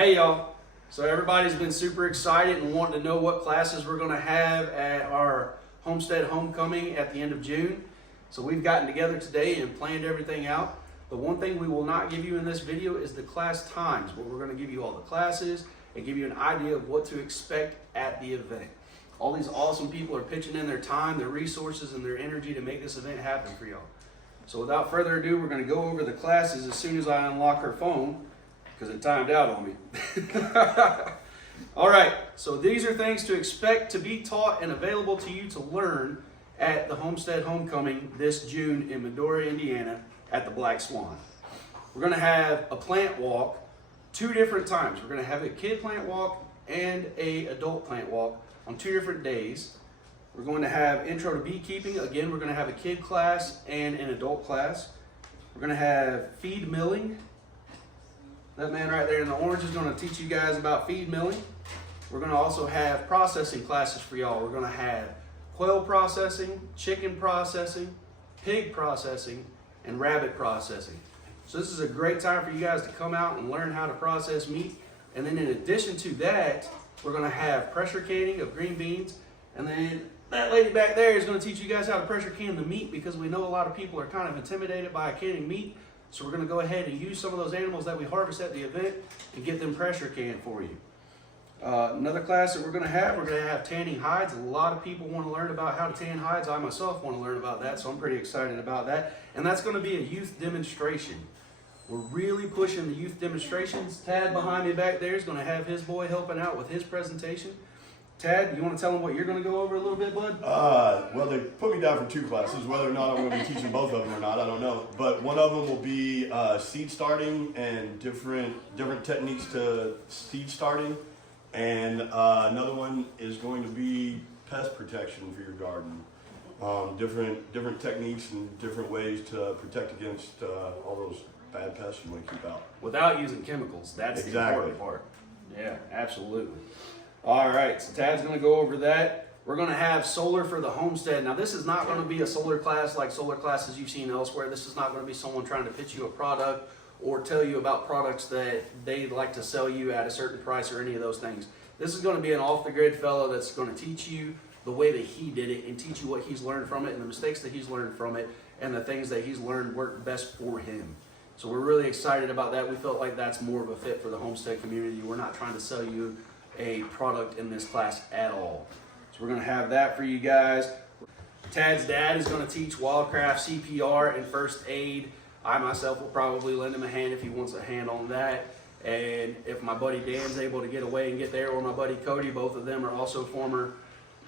Hey y'all, so everybody's been super excited and wanting to know what classes we're going to have at our Homestead Homecoming at the end of June. So we've gotten together today and planned everything out. The one thing we will not give you in this video is the class times, but we're going to give you all the classes and give you an idea of what to expect at the event. All these awesome people are pitching in their time, their resources, and their energy to make this event happen for y'all. So without further ado, we're going to go over the classes as soon as I unlock her phone, because it timed out on me. All right, so these are things to expect to be taught and available to you to learn at the Homestead Homecoming this June in Medora, Indiana at the Black Swan. We're going to have a plant walk 2 different times. We're going to have a kid plant walk and a adult plant walk on 2 different days. We're going to have intro to beekeeping. Again, we're going to have a kid class and an adult class. We're going to have feed milling. That man right there in the orange is going to teach you guys about feed milling. We're going to also have processing classes for y'all. We're going to have quail processing, chicken processing, pig processing, and rabbit processing. So this is a great time for you guys to come out and learn how to process meat. And then in addition to that, we're going to have pressure canning of green beans. And then that lady back there is going to teach you guys how to pressure can the meat, because we know a lot of people are kind of intimidated by canning meat. So we're going to go ahead and use some of those animals that we harvest at the event and get them pressure canned for you. Another class that we're going to have tanning hides. A lot of people want to learn about how to tan hides. I myself want to learn about that, so I'm pretty excited about that. And that's going to be a youth demonstration. We're really pushing the youth demonstrations. Tad behind me back there is going to have his boy helping out with his presentation. Tad, you want to tell them what you're going to go over a little bit, bud? Well, they put me down for 2 classes. Whether or not I'm going to be teaching both of them or not, I don't know. But one of them will be seed starting and different techniques to seed starting. And another one is going to be pest protection for your garden. Different techniques and different ways to protect against all those bad pests you want to keep out. Without using chemicals. That's the important part. Yeah, absolutely. All right, so Tad's going to go over that. We're going to have solar for the homestead. Now, this is not going to be a solar class like solar classes you've seen elsewhere. This is not going to be someone trying to pitch you a product or tell you about products that they'd like to sell you at a certain price or any of those things. This is going to be an off-the-grid fellow that's going to teach you the way that he did it and teach you what he's learned from it and the mistakes that he's learned from it and the things that he's learned work best for him. So we're really excited about that. We felt like that's more of a fit for the homestead community. We're not trying to sell you a product in this class at all. So we're going to have that for you guys. Tad's dad is going to teach wildcraft CPR and first aid. I myself will probably lend him a hand if he wants a hand on that. And if my buddy Dan's able to get away and get there, or my buddy Cody, both of them are also former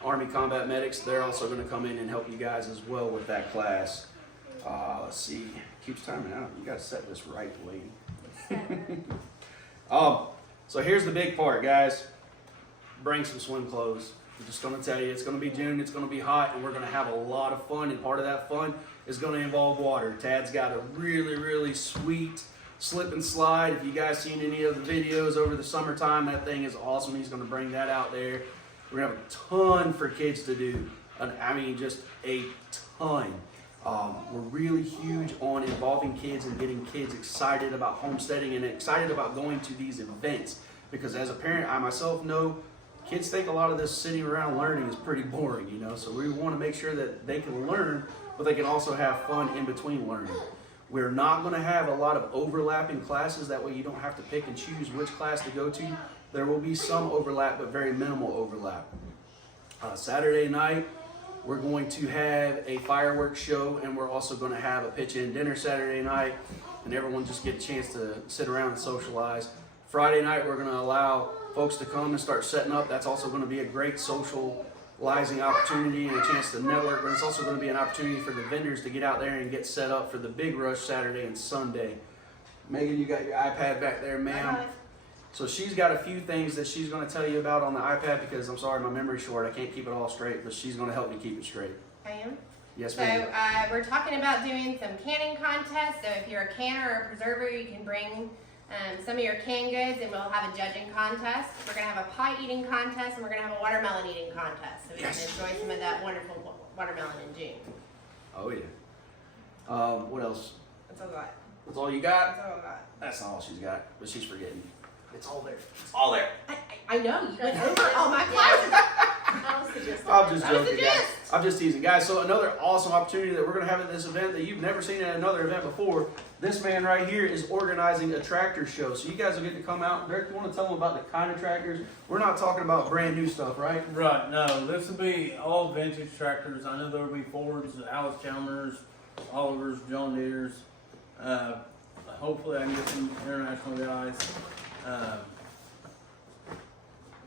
Army combat medics. They're also going to come in and help you guys as well with that class. Let's see. Keeps timing out. You got to set this right, lady. So here's the big part, guys. Bring some swim clothes. I'm just going to tell you, it's going to be June, it's going to be hot, and we're going to have a lot of fun, and part of that fun is going to involve water. Tad's got a really, really sweet slip and slide. If you guys seen any of the videos over the summertime, that thing is awesome. He's going to bring that out there. We're going to have a ton for kids to do. I mean, just a ton. We're really huge on involving kids and getting kids excited about homesteading and excited about going to these events. Because as a parent, I myself know kids think a lot of this sitting around learning is pretty boring, you know. So we want to make sure that they can learn, but they can also have fun in between learning. We're not going to have a lot of overlapping classes. That way you don't have to pick and choose which class to go to. There will be some overlap, but very minimal overlap. Saturday night, we're going to have a fireworks show, and we're also going to have a pitch-in dinner Saturday night, and everyone just get a chance to sit around and socialize. Friday night, we're going to allow folks to come and start setting up. That's also going to be a great socializing opportunity and a chance to network, but it's also going to be an opportunity for the vendors to get out there and get set up for the big rush Saturday and Sunday. Megan, you got your iPad back there, ma'am. So she's got a few things that she's going to tell you about on the iPad, because I'm sorry, my memory's short. I can't keep it all straight, but she's going to help me keep it straight. I am? Yes, ma'am. So we're talking about doing some canning contests. So if you're a canner or a preserver, you can bring some of your canned goods, and we'll have a judging contest. We're going to have a pie eating contest, and we're going to have a watermelon eating contest. So we can enjoy some of that wonderful watermelon in June. Oh, yeah. What else? That's all I got. That's all you got? That's all I got. That's not all she's got, but she's forgetting. It's all there. It's all there. I know, you went over all my classes. I'm just joking, guys. I'm just teasing, guys. So another awesome opportunity that we're going to have at this event that you've never seen at another event before. This man right here is organizing a tractor show. So you guys will get to come out. Derek, you want to tell them about the kind of tractors? We're not talking about brand new stuff, right? Right. No, this will be all vintage tractors. I know there will be Fords, Alice Chalmers, Olivers, John Deere's. Hopefully, I can get some international guys.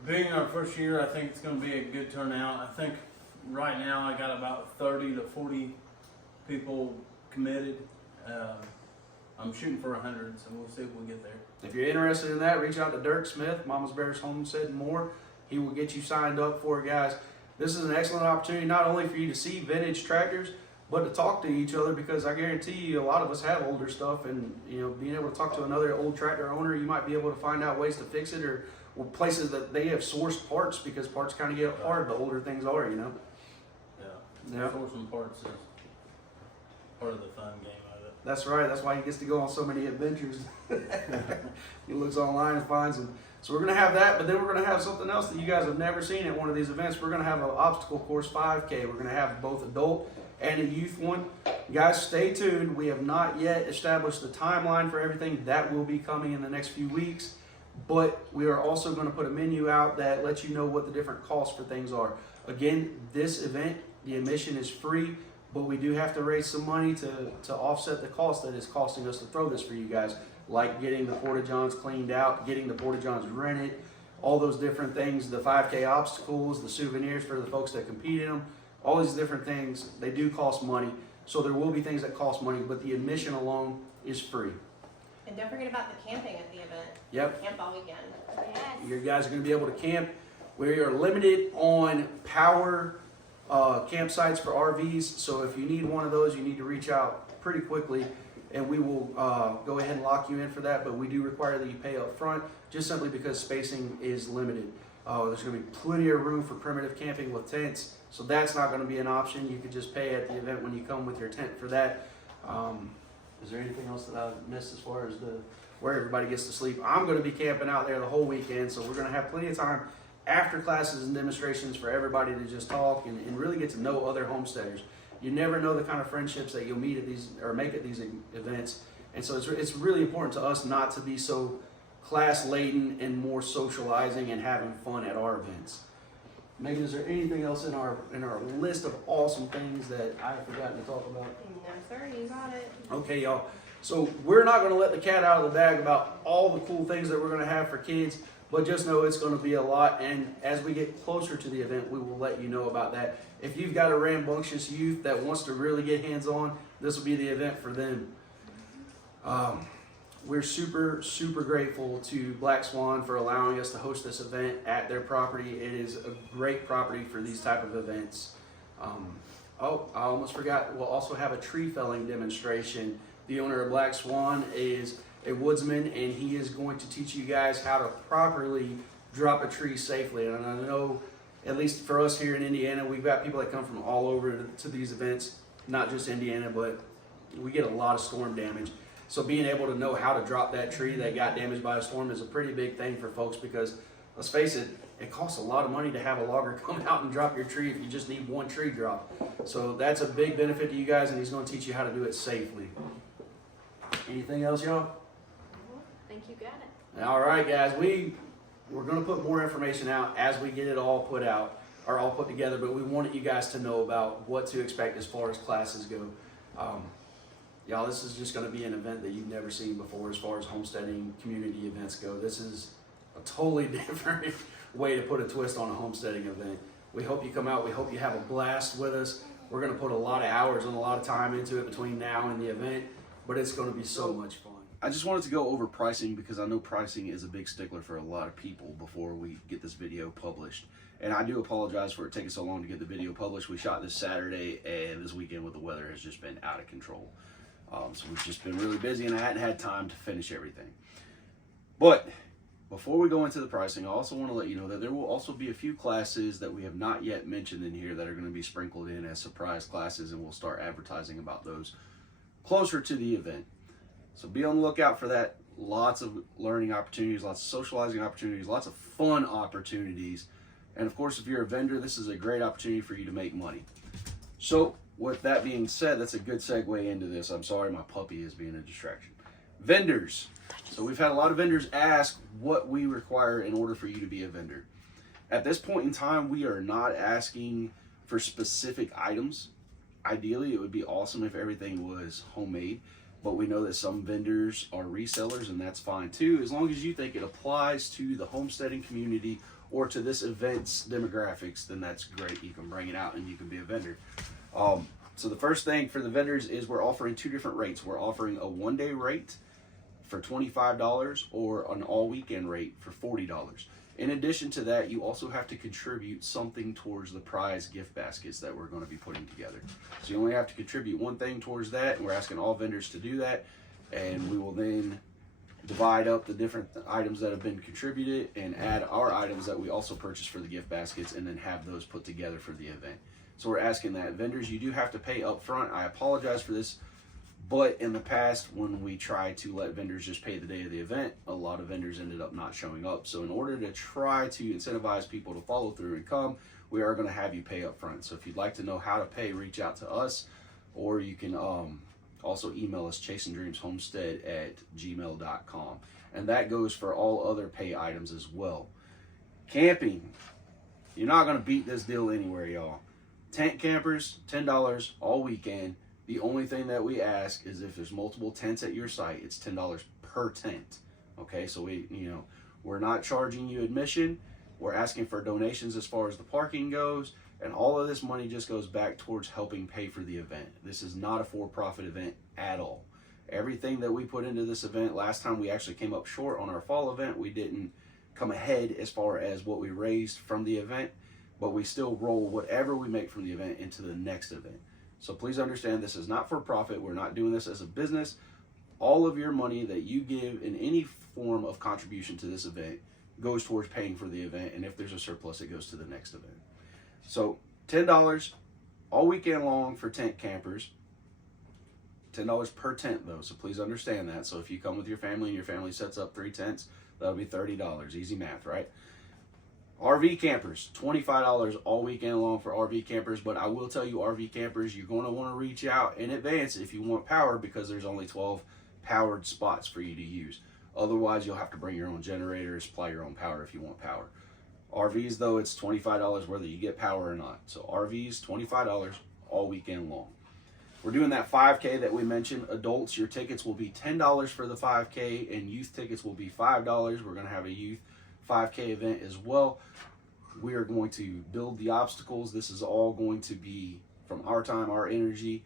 Being our first year, I think it's going to be a good turnout. I think right now I got about 30 to 40 people committed. I'm shooting for 100, so we'll see if we get there. If you're interested in that, reach out to Dirk Smith, Mama's Bears Homestead and more. He will get you signed up for it, guys. This is an excellent opportunity not only for you to see vintage tractors, but to talk to each other, because I guarantee you a lot of us have older stuff, and being able to talk to another old tractor owner, you might be able to find out ways to fix it, or places that they have sourced parts, because parts kind of get hard the older things are, Yeah. Sourcing parts is part of the fun game of it. That's right. That's why he gets to go on so many adventures. He looks online and finds them. So we're going to have that, but then we're going to have something else that you guys have never seen at one of these events. We're going to have an obstacle course 5K. We're going to have both adult and a youth one. Guys, stay tuned. We have not yet established the timeline for everything. That will be coming in the next few weeks. But we are also going to put a menu out that lets you know what the different costs for things are. Again, this event, the admission is free, but we do have to raise some money to offset the cost that it's costing us to throw this for you guys, like getting the Porta-Johns cleaned out, getting the Porta-Johns rented, all those different things, the 5K obstacles, the souvenirs for the folks that compete in them, all these different things, they do cost money. So there will be things that cost money, but the admission alone is free. And don't forget about the camping at the event. Yep. Camp all weekend. Yes. You guys are going to be able to camp. We are limited on power campsites for RVs, so if you need one of those, you need to reach out pretty quickly, and we will go ahead and lock you in for that, but we do require that you pay up front, just simply because spacing is limited. There's going to be plenty of room for primitive camping with tents, so that's not going to be an option. You could just pay at the event when you come with your tent for that. Is there anything else that I missed as far as where everybody gets to sleep? I'm going to be camping out there the whole weekend, so we're going to have plenty of time after classes and demonstrations for everybody to just talk and really get to know other homesteaders. You never know the kind of friendships that you'll meet at these or make at these events, and so it's really important to us not to be so class laden and more socializing and having fun at our events. Megan, is there anything else in our list of awesome things that I have forgotten to talk about? No, sir, you got it. Okay, y'all. So we're not going to let the cat out of the bag about all the cool things that we're going to have for kids, but just know it's going to be a lot. And as we get closer to the event, we will let you know about that. If you've got a rambunctious youth that wants to really get hands-on, this will be the event for them. We're super, super grateful to Black Swan for allowing us to host this event at their property. It is a great property for these type of events. Oh, I almost forgot. We'll also have a tree felling demonstration. The owner of Black Swan is a woodsman, and he is going to teach you guys how to properly drop a tree safely. And I know, at least for us here in Indiana, we've got people that come from all over to these events, not just Indiana, but we get a lot of storm damage. So being able to know how to drop that tree that got damaged by a storm is a pretty big thing for folks, because let's face it, it costs a lot of money to have a logger come out and drop your tree if you just need one tree drop. So that's a big benefit to you guys, and he's going to teach you how to do it safely. Anything else, y'all? I think you got it. All right, guys, we're going to put more information out as we get it all put out, or all put together, but we wanted you guys to know about what to expect as far as classes go. Y'all, this is just going to be an event that you've never seen before as far as homesteading community events go. This is a totally different way to put a twist on a homesteading event. We hope you come out. We hope you have a blast with us. We're going to put a lot of hours and a lot of time into it between now and the event, but it's going to be so much fun. I just wanted to go over pricing, because I know pricing is a big stickler for a lot of people before we get this video published. And I do apologize for it taking so long to get the video published. We shot this Saturday, and this weekend with the weather has just been out of control. So we've just been really busy, and I hadn't had time to finish everything. But before we go into the pricing, I also want to let you know that there will also be a few classes that we have not yet mentioned in here that are going to be sprinkled in as surprise classes, and we'll start advertising about those closer to the event. So be on the lookout for that lots of learning opportunities, lots of socializing opportunities, lots of fun opportunities. And of course, if you're a vendor, this is a great opportunity for you to make money. So with that being said, that's a good segue into this. I'm sorry, my puppy is being a distraction. Vendors. So we've had a lot of vendors ask what we require in order for you to be a vendor. At this point in time, we are not asking for specific items. Ideally, it would be awesome if everything was homemade, but we know that some vendors are resellers, and that's fine too, as long as you think it applies to the homesteading community or to this event's demographics. Then that's great. You can bring it out and you can be a vendor. So the first thing for the vendors is we're offering two different rates. We're offering a one-day rate for $25 or an all-weekend rate for $40. In addition to that, you also have to contribute something towards the prize gift baskets that we're going to be putting together. So you only have to contribute one thing towards that, and we're asking all vendors to do that, and we will then divide up the different items that have been contributed and add our items that we also purchased for the gift baskets, and then have those put together for the event. So we're asking that vendors, you do have to pay up front. I apologize for this, but in the past, when we tried to let vendors just pay the day of the event, a lot of vendors ended up not showing up. So in order to try to incentivize people to follow through and come, we are going to have you pay up front. So if you'd like to know how to pay, reach out to us, or you can also email us chasingdreamshomestead@gmail.com. And that goes for all other pay items as well. Camping. You're not going to beat this deal anywhere, y'all. Tent campers, $10 all weekend. The only thing that we ask is if there's multiple tents at your site, it's $10 per tent. Okay, so we're not charging you admission. We're asking for donations as far as the parking goes, and all of this money just goes back towards helping pay for the event. This is not a for-profit event at all. Everything that we put into this event, last time we actually came up short on our fall event. We didn't come ahead as far as what we raised from the event, but we still roll whatever we make from the event into the next event. So please understand, this is not for profit. We're not doing this as a business. All of your money that you give in any form of contribution to this event goes towards paying for the event, and if there's a surplus, it goes to the next event. So $10 all weekend long for tent campers. $10 per tent though, so please understand that. So if you come with your family and your family sets up 3 tents, that'll be $30. Easy math, right? RV campers, $25 all weekend long for RV campers, but I will tell you, RV campers, you're going to want to reach out in advance if you want power, because there's only 12 powered spots for you to use. Otherwise, you'll have to bring your own generator, supply your own power if you want power. RVs, though, it's $25 whether you get power or not. So RVs, $25 all weekend long. We're doing that 5K that we mentioned. Adults, your tickets will be $10 for the 5K, and youth tickets will be $5. We're going to have a youth 5K event as well. We are going to build the obstacles. This is all going to be from our time, our energy.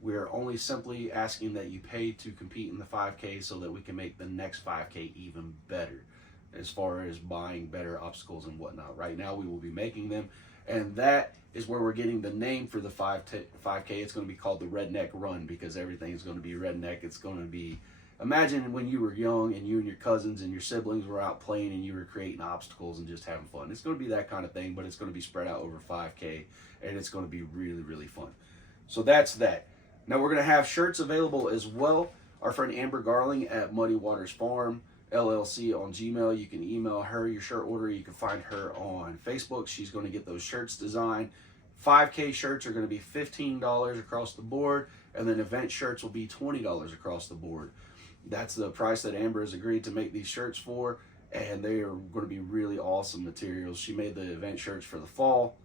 We're only simply asking that you pay to compete in the 5K so that we can make the next 5K even better as far as buying better obstacles and whatnot. Right now we will be making them, and that is where we're getting the name for the 5K. It's going to be called the Redneck Run, because everything is going to be redneck. It's going to be, imagine when you were young and you and your cousins and your siblings were out playing and you were creating obstacles and just having fun. It's going to be that kind of thing, but it's going to be spread out over 5K, and it's going to be really, really fun. So that's that. Now we're going to have shirts available as well. Our friend Amber Garling at Muddy Waters Farm LLC on Gmail. You can email her your shirt order. You can find her on Facebook. She's going to get those shirts designed. 5K shirts are going to be $15 across the board, and then event shirts will be $20 across the board. That's the price that Amber has agreed to make these shirts for, and they are going to be really awesome materials. She made the event shirts for the fall,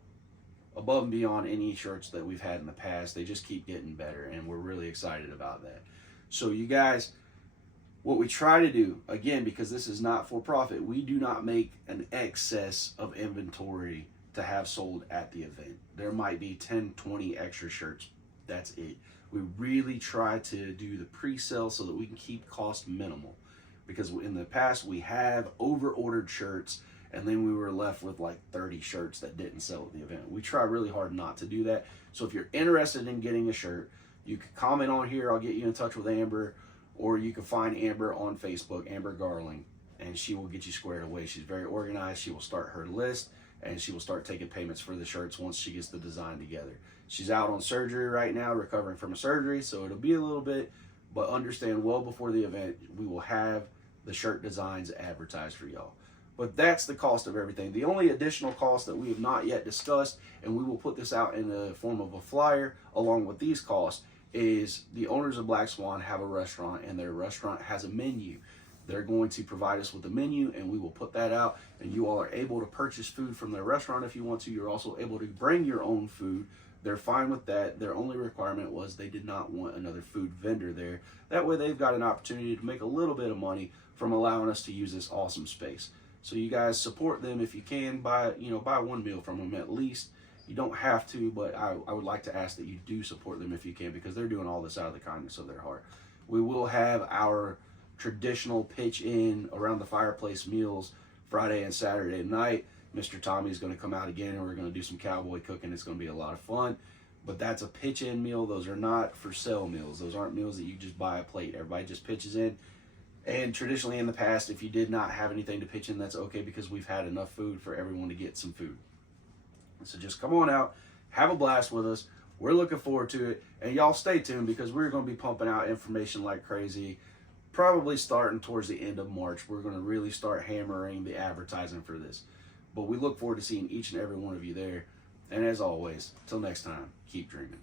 above and beyond any shirts that we've had in the past. They just keep getting better, and we're really excited about that. So you guys, what we try to do, again, because this is not for profit, we do not make an excess of inventory to have sold at the event. There might be 10, 20 extra shirts. That's it. We really try to do the pre-sale so that we can keep cost minimal, because in the past we have over-ordered shirts, and then we were left with like 30 shirts that didn't sell at the event. We try really hard not to do that. So if you're interested in getting a shirt, you can comment on here. I'll get you in touch with Amber, or you can find Amber on Facebook, Amber Garling, and she will get you squared away. She's very organized. She will start her list, and she will start taking payments for the shirts once she gets the design together. She's out on surgery right now, recovering from a surgery, so it'll be a little bit, but understand well before the event, we will have the shirt designs advertised for y'all. But that's the cost of everything. The only additional cost that we have not yet discussed, and we will put this out in the form of a flyer along with these costs, is the owners of Black Swan have a restaurant, and their restaurant has a menu. They're going to provide us with a menu, and we will put that out, and you all are able to purchase food from their restaurant if you want to. You're also able to bring your own food. They're fine with that. Their only requirement was they did not want another food vendor there. That way they've got an opportunity to make a little bit of money from allowing us to use this awesome space. So you guys support them if you can. Buy one meal from them at least. You don't have to, but I would like to ask that you do support them if you can, because they're doing all this out of the kindness of their heart. We will have our traditional pitch in around the fireplace meals Friday and Saturday night. Mr. Tommy's going to come out again, and we're going to do some cowboy cooking. It's going to be a lot of fun. But that's a pitch in meal. Those are not for sale meals. Those aren't meals that you just buy a plate. Everybody just pitches in. And traditionally in the past, if you did not have anything to pitch in, that's okay, because we've had enough food for everyone to get some food. So just come on out, have a blast with us. We're looking forward to it. And y'all stay tuned, because we're going to be pumping out information like crazy. Probably starting towards the end of March, we're going to really start hammering the advertising for this. But we look forward to seeing each and every one of you there. And as always, till next time, keep dreaming.